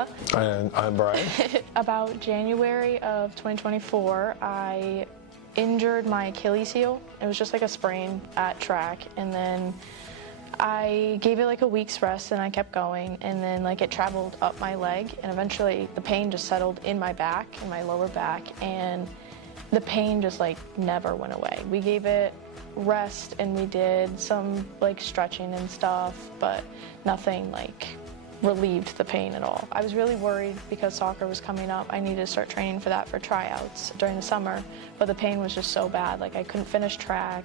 Angela. And I'm Brian. About January of 2024, I injured my Achilles heel. It was just like a sprain at track, and then I gave it like a week's rest and I kept going, and then like it traveled up my leg, and eventually the pain just settled in my back, in my lower back, and the pain just like never went away. We gave it rest and we did some like stretching and stuff, but nothing like relieved the pain at all. I was really worried because soccer was coming up. I needed to start training for that for tryouts during the summer, but the pain was just so bad. Like I couldn't finish track,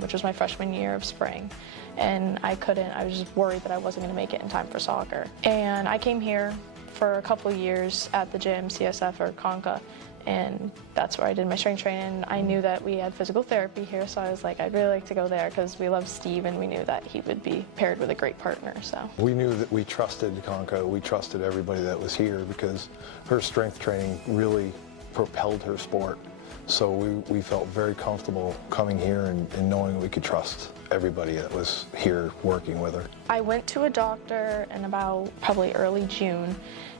which was my freshman year of spring, and I was just worried that I wasn't gonna make it in time for soccer. And I came here for a couple of years at the gym, CSF or Conca, and that's where I did my strength training. I knew that we had physical therapy here, so I was like, I'd really like to go there because we love Steve and we knew that he would be paired with a great partner. So we knew that we trusted Conca, we trusted everybody that was here because her strength training really propelled her sport. So we felt very comfortable coming here and knowing we could trust everybody that was here working with her. I went to a doctor in about probably early June,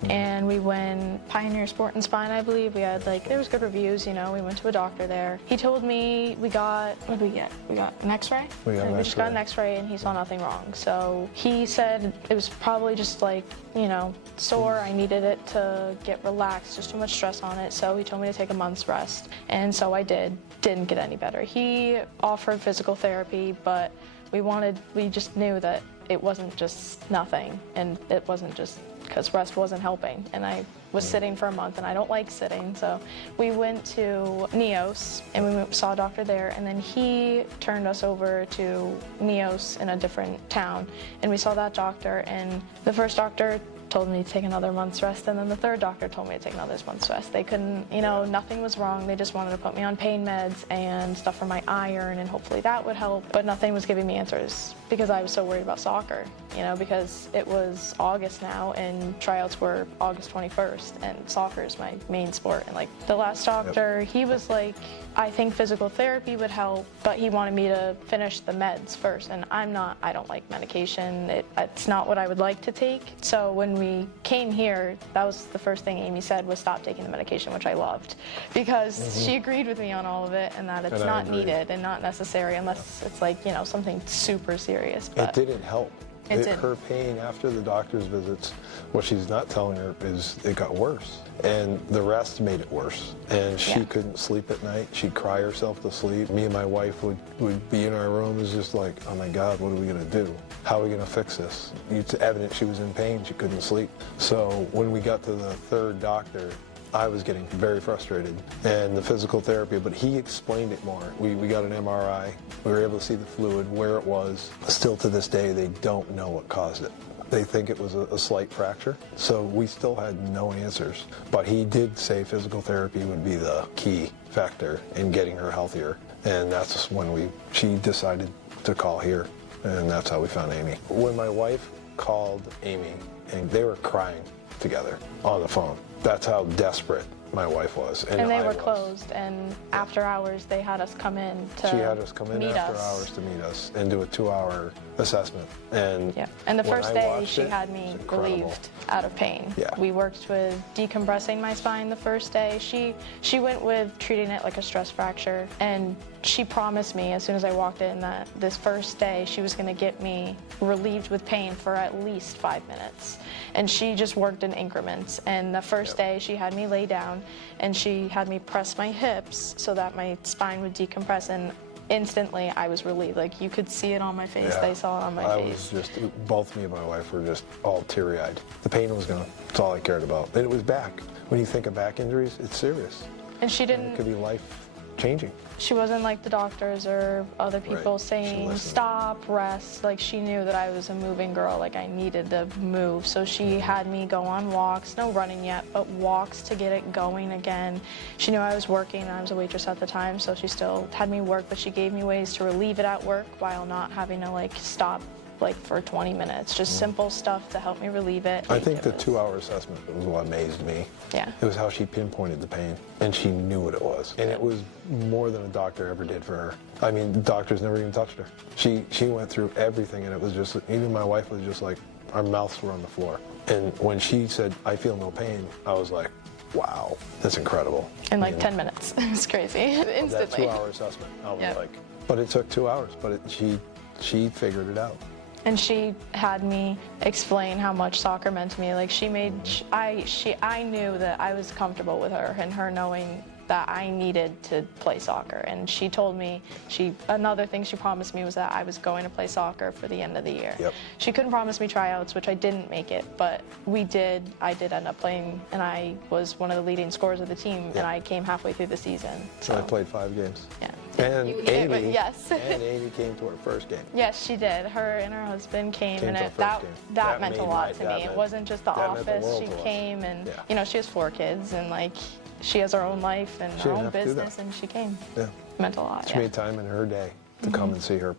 and we went Pioneer Sport and Spine, I believe. We had there was good reviews, you know. We went to a doctor there. He told me what did we get? We got an x-ray? We just got an x-ray and he saw nothing wrong. So he said it was probably just sore. I needed it to get relaxed, just too much stress on it. So he told me to take a month's rest. And so I did. Didn't get any better. He offered physical therapy, but we just knew that it wasn't just nothing, and it wasn't just because rest wasn't helping, and I was sitting for a month and I don't like sitting, so we went to Neos and we saw a doctor there, and then he turned us over to Neos in a different town, and we saw that doctor, and the first doctor told me to take another month's rest, and then the third doctor told me to take another month's rest. They couldn't, nothing was wrong. They just wanted to put me on pain meds and stuff for my iron, and hopefully that would help, but nothing was giving me answers because I was so worried about soccer, because it was August now and tryouts were August 21st, and soccer is my main sport. And the last doctor, he was like, I think physical therapy would help, but he wanted me to finish the meds first, and I don't like medication. It's not what I would like to take. So when we came here, that was the first thing Amy said, was stop taking the medication, which I loved, because she agreed with me on all of it, and that it's not needed and not necessary unless it's something super serious. But it didn't help. Her pain after the doctor's visits, what she's not telling her is it got worse, and the rest made it worse, and she couldn't sleep at night. She'd cry herself to sleep. Me and my wife would be in our room, is just like, oh my God, what are we gonna do? How are we gonna fix this? It's evident she was in pain, she couldn't sleep. So when we got to the third doctor, I was getting very frustrated, and the physical therapy, but he explained it more. We got an MRI, we were able to see the fluid, where it was. Still to this day, they don't know what caused it. They think it was a slight fracture, so we still had no answers. But he did say physical therapy would be the key factor in getting her healthier, and that's when she decided to call here, and that's how we found Amy. When my wife called Amy, and they were crying together on the phone. That's how desperate my wife was. And they were closed, and after hours they had us come in to She had us come in after hours to meet us and do a 2-hour assessment. And the first day she had me relieved out of pain. Yeah. We worked with decompressing my spine the first day. She went with treating it like a stress fracture, and she promised me as soon as I walked in that this first day she was going to get me relieved with pain for at least 5 minutes. And she just worked in increments, and the first day she had me lay down and she had me press my hips so that my spine would decompress, and instantly I was relieved. You could see it on my face. Yeah. They saw it on my face. Both me and my wife were just all teary-eyed. The pain was gone. That's all I cared about. And it was back. When you think of back injuries, it's serious. And she didn't... It could be life-changing. She wasn't like the doctors or other people saying, stop, rest. She knew that I was a moving girl. I needed to move. So she had me go on walks, no running yet, but walks to get it going again. She knew I was working, and I was a waitress at the time, so she still had me work, but she gave me ways to relieve it at work while not having to stop for 20 minutes. Just simple stuff to help me relieve it. I think the 2-hour assessment was what amazed me. Yeah. It was how she pinpointed the pain, and she knew what it was. And it was more than a doctor ever did for her. I mean, the doctors never even touched her. She went through everything, and it was just, even my wife was just like, our mouths were on the floor. And when she said, I feel no pain, I was like, wow, that's incredible. In like 10 minutes. It was crazy. Instantly. That 2-hour assessment. I was Yep. like, but it took 2 hours, but she figured it out. And she had me explain how much soccer meant to me. Like I knew that I was comfortable with her and her knowing that I needed to play soccer. And she told me, another thing she promised me was that I was going to play soccer for the end of the year. Yep. She couldn't promise me tryouts, which I didn't make it, but I did end up playing, and I was one of the leading scorers of the team, Yep. and I came halfway through the season. So I played 5 games. Yeah. And Amy, yes. and Amy came to her first game. Yes, she did. Her and her husband came Came and to her first game. that meant a lot to me. It meant- wasn't just the that meant the office. world She to us. came and, Yeah. you know, she has 4 kids and like she has her own life and She her didn't own have to do business, that. and she came. Yeah. It meant a lot. She Yeah. made time in her day to come and see her.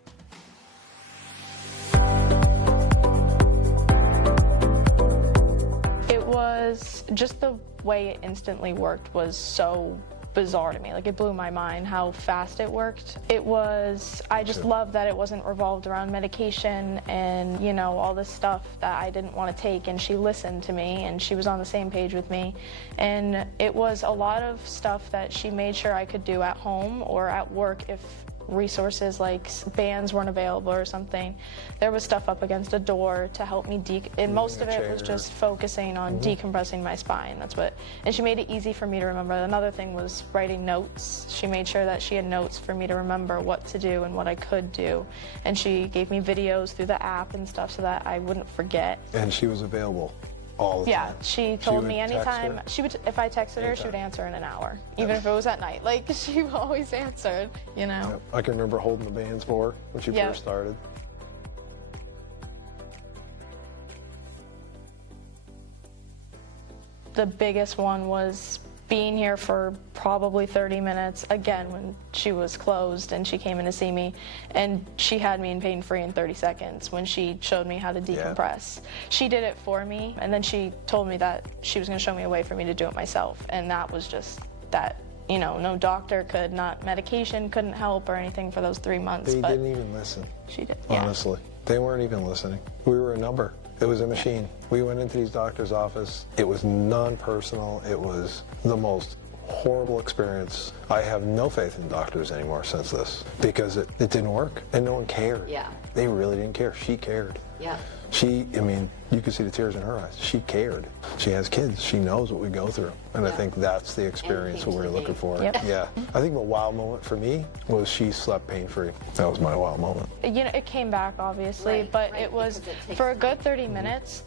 It was just the way it instantly worked was so bizarre to me. Like, it blew my mind how fast it worked. I just loved that it wasn't revolved around medication and, you know, all this stuff that I didn't want to take, and she listened to me and she was on the same page with me. And it was a lot of stuff that she made sure I could do at home or at work if resources like bands weren't available or something. There was stuff up against a door to help me and most of it was just focusing on decompressing my spine. And she made it easy for me to remember. Another thing was writing notes. She made sure that she had notes for me to remember what to do and what I could do. And she gave me videos through the app and stuff so that I wouldn't forget. And she was available all the Yeah, time. she told me would text anytime. her? If I texted her, she would answer in an hour, even if it was at night. Like, she always answered, you know. Yep. I can remember holding the bands for her when she Yep. first started. The biggest one was being here for probably 30 minutes, again, when she was closed and she came in to see me, and she had me in pain-free in 30 seconds when she showed me how to decompress. She did it for me, and then she told me that she was going to show me a way for me to do it myself, and that was just that. You know, no doctor could, not medication couldn't help or anything for those 3 months. They but didn't even listen. She did. Honestly. They weren't even listening. We were a number. It was a machine. We went into these doctors' office. It was non-personal. It was the most horrible experience. I have no faith in doctors anymore since this because it didn't work and no one cared. Yeah. They really didn't care. She cared. Yeah. You could see the tears in her eyes. She cared. She has kids. She knows what we go through. And I think that's the experience that we're looking for. Yep. Yeah. I think the wow moment for me was she slept pain-free. That was my wow moment. You know, it came back obviously, Right, but right, it was because it takes for a good 30 minutes.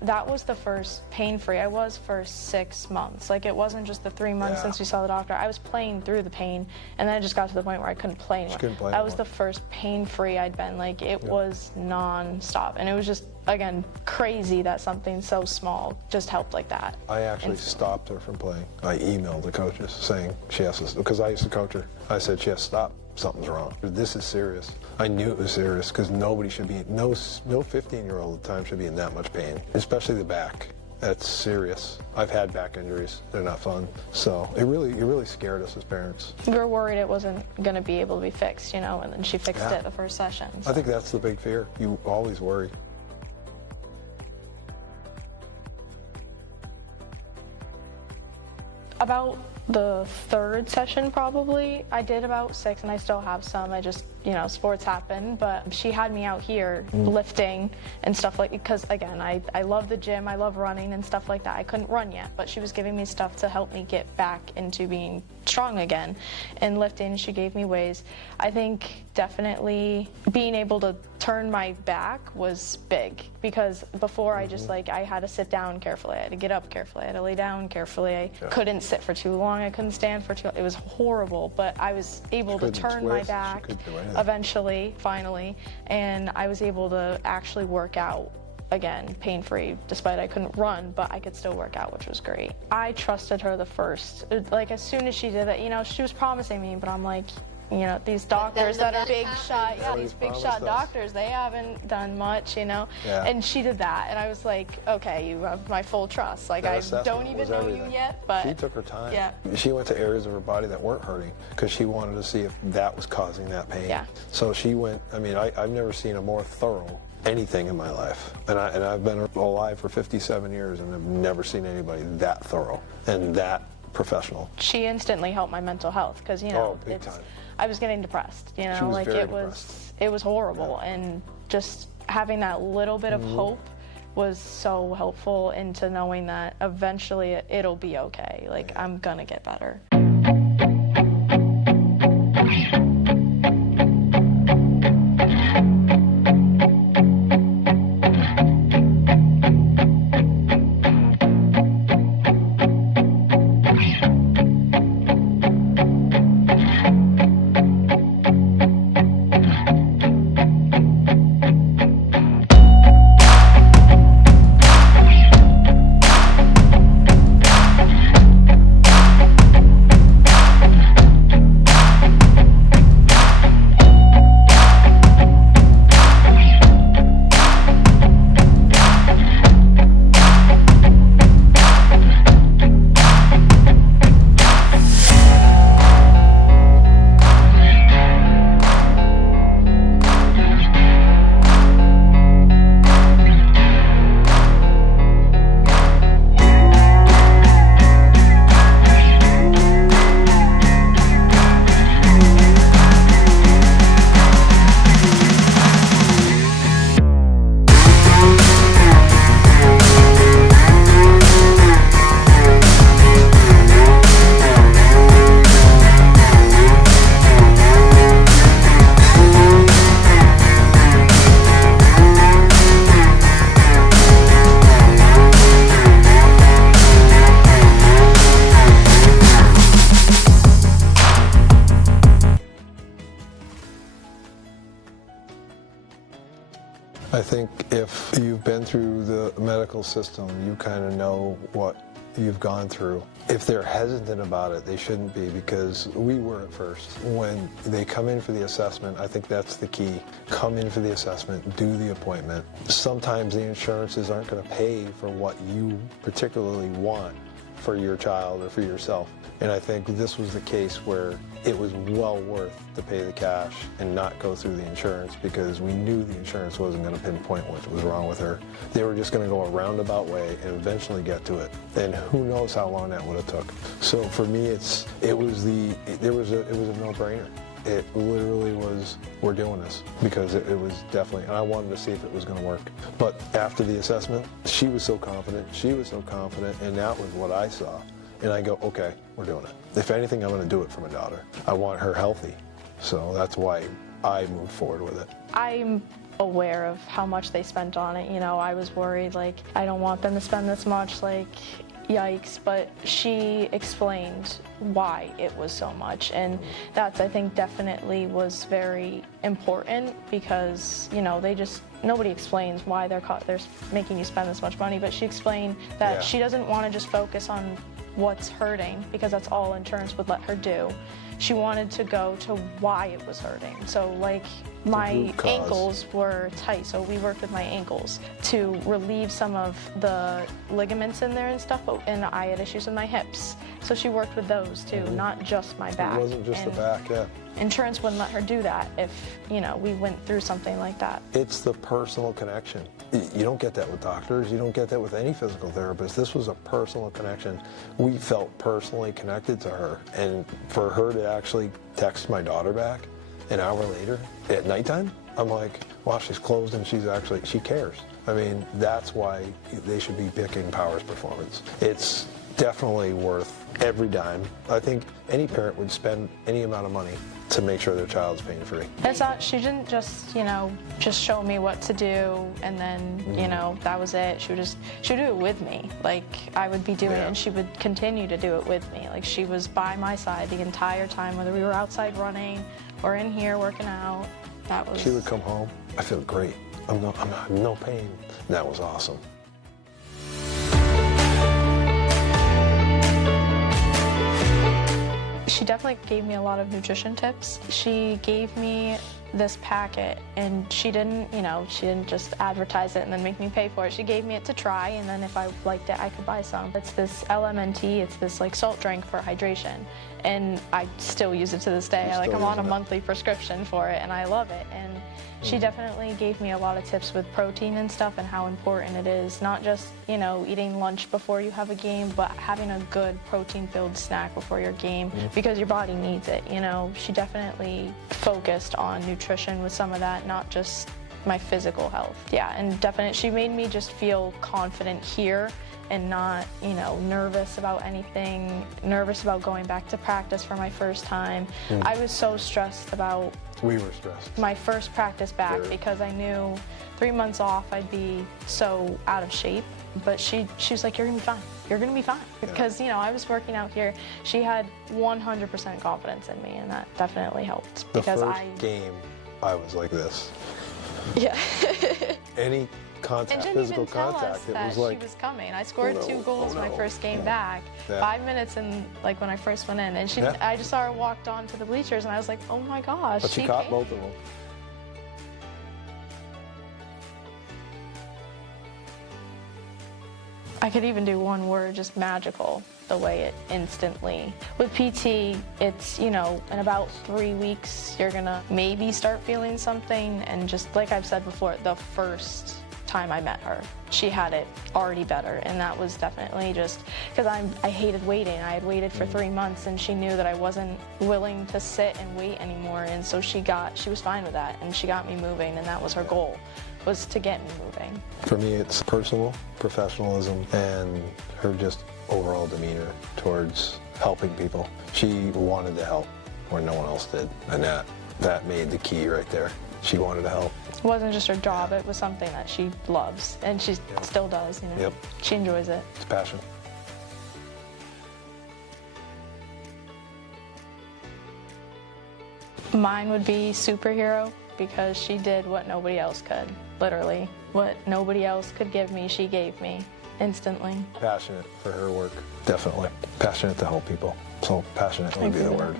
That was the first pain-free I was for 6 months. Like, it wasn't just the 3 months Yeah. since we saw the doctor. I was playing through the pain, and then it just got to the point where I couldn't play anymore. couldn't play That was anymore. the first pain-free I'd been. Like, it was non-stop, and it was just, again, crazy that something so small just helped like that. I actually Instantly. stopped her from playing. I emailed the coaches saying she has to, because I used to coach her. I said she has to stop. Something's wrong. This is serious. I knew it was serious because nobody should be, no 15-year-old at the time should be in that much pain, especially the back. That's serious. I've had back injuries. They're not fun. So it really scared us as parents. We were worried it wasn't going to be able to be fixed, you know, and then she fixed Yeah. it the first session. I think that's the big fear. You always worry. About the third session, probably. I did about 6, and I still have some. I just, you know, sports happen. But she had me out here lifting and stuff like, because again, I love the gym. I love running and stuff like that. I couldn't run yet, but she was giving me stuff to help me get back into being strong again. And lifting, she gave me ways. I think definitely being able to turn my back was big, because before I just I had to sit down carefully. I had to get up carefully. I had to lay down carefully. I couldn't sit for too long. I couldn't stand for too long. It was horrible, but I was able to Couldn't turn my twist. She back couldn't do anything. eventually, finally, and I was able to actually work out again, pain-free, despite I couldn't run, but I could still work out, which was great. I trusted her the first, like as soon as she did that, you know, she was promising me, but I'm like, you know, these doctors that are big shot, yeah, these big shot doctors, they haven't done much, you know. Yeah. And she did that, and I was like, okay, you have my full trust. Like, I don't even know you yet, but she took her time. Yeah. She went to areas of her body that weren't hurting because she wanted to see if that was causing that pain. Yeah. So she went. I mean, I've never seen a more thorough anything in my life, and I've been alive for 57 years, and I've never seen anybody that thorough and that professional. She instantly helped my mental health because, you know, big time. I was getting depressed, you know, She was like very it was horrible, and just having that little bit of hope was so helpful into knowing that eventually it'll be okay. Like, I'm gonna get better. I think if you've been through the medical system, you kind of know what you've gone through. If they're hesitant about it, they shouldn't be, because we were at first. When they come in for the assessment, I think that's the key. Come in for the assessment, do the appointment. Sometimes the insurances aren't going to pay for what you particularly want for your child or for yourself. And I think this was the case where it was well worth to pay the cash and not go through the insurance, because we knew the insurance wasn't going to pinpoint what was wrong with her. They were just going to go a roundabout way and eventually get to it. And who knows how long that would have took. So for me, it was a no-brainer. It literally was, we're doing this, because it was definitely, and I wanted to see if it was going to work. But after the assessment, she was so confident, and that was what I saw. And I go, okay, we're doing it. If anything, I'm going to do it for my daughter. I want her healthy. So that's why I moved forward with it. I'm aware of how much they spent on it. You know, I was worried, like, I don't want them to spend this much, like, yikes. But she explained why it was so much. And that's, I think, definitely was very important, because, you know, nobody explains why they're making you spend this much money. But she explained that she doesn't want to just focus on what's hurting, because that's all insurance would let her do. She wanted to go to why it was hurting. So, like, my ankles were tight, so we worked with my ankles to relieve some of the ligaments in there and stuff, and I had issues with my hips. So she worked with those too, not just my back. It wasn't just the back, yeah. Insurance wouldn't let her do that if, you know, we went through something like that. It's the personal connection. You don't get that with doctors. You don't get that with any physical therapist. This was a personal connection. We felt personally connected to her. And for her to actually text my daughter back an hour later at nighttime, I'm like, wow, she's closed and she cares. I mean, that's why they should be picking Powers Performance. It's definitely worth every dime. I think any parent would spend any amount of money to make sure their child's pain-free. She didn't just, you know, just show me what to do and then, you know, that was it. She would do it with me. Like, I would be doing it and she would continue to do it with me. Like, she was by my side the entire time, whether we were outside running or in here working out. She would come home, I feel great. I'm no pain. That was awesome. She definitely gave me a lot of nutrition tips. She gave me this packet, and she didn't just advertise it and then make me pay for it. She gave me it to try, and then if I liked it, I could buy some. It's this LMNT, it's this like salt drink for hydration, and I still use it to this day. I'm on a monthly prescription for it, and I love it. And she definitely gave me a lot of tips with protein and stuff and how important it is, not just, eating lunch before you have a game, but having a good protein-filled snack before your game because your body needs it, She definitely focused on nutrition with some of that, not just my physical health. Yeah, and definitely she made me just feel confident here and not, nervous about anything, nervous about going back to practice for my first time. I was so stressed about We were stressed. my first practice back because I knew 3 months off I'd be so out of shape. But she was like, you're gonna be fine. You're gonna be fine. Because, I was working out here. She had 100% confidence in me, and that definitely helped. The first game, I was like this. Yeah. Any contact, physical contact, it was like she was coming. I scored 2 goals my first game back. 5 minutes in, when I first went in, and I just saw her walked onto the bleachers, and I was like, oh my gosh. But she caught both of them. I could even do one word, just magical, the way it instantly. With PT, it's, in about 3 weeks, you're gonna maybe start feeling something, and just like I've said before, the first time I met her, she had it already better, and that was definitely just because I hated waiting. I had waited for 3 months, and she knew that I wasn't willing to sit and wait anymore, and so she was fine with that, and she got me moving, and that was her goal, was to get me moving. For me, it's personal professionalism and her just overall demeanor towards helping people. She wanted to help where no one else did, and that made the key right there. She wanted to help. It wasn't just her job, it was something that she loves, and she still does, Yep. She enjoys it. It's passion. Mine would be superhero, because she did what nobody else could, literally. What nobody else could give me, she gave me instantly. Passionate for her work, definitely. Passionate to help people. So passionate would be the word.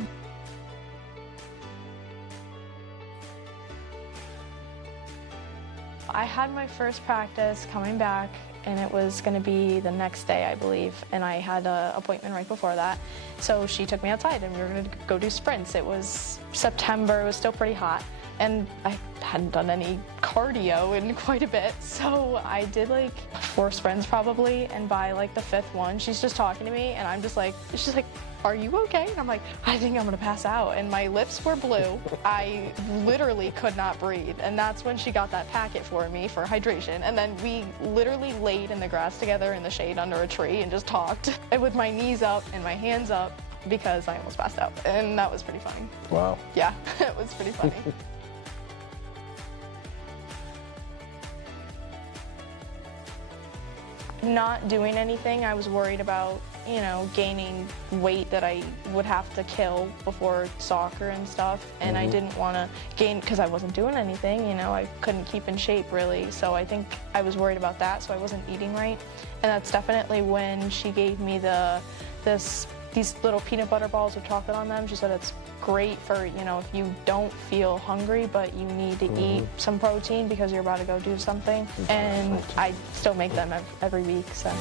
I had my first practice coming back, and it was going to be the next day, I believe, and I had an appointment right before that. So she took me outside, and we were going to go do sprints. It was September, it was still pretty hot, and I hadn't done any cardio in quite a bit, so I did 4 sprints probably, and by the 5th one, she's just talking to me, and I'm just she's like, are you okay? And I'm like, I think I'm gonna pass out. And my lips were blue. I literally could not breathe. And that's when she got that packet for me for hydration. And then we literally laid in the grass together in the shade under a tree and just talked. And with my knees up and my hands up, because I almost passed out. And that was pretty funny. Wow. Yeah, it was pretty funny. Not doing anything, I was worried about, gaining weight that I would have to kill before soccer and stuff, and I didn't want to gain, because I wasn't doing anything, I couldn't keep in shape really, so I think I was worried about that, so I wasn't eating right, and that's definitely when she gave me these little peanut butter balls with chocolate on them. She said it's great for, if you don't feel hungry, but you need to eat some protein because you're about to go do something. And I still make them every week, so.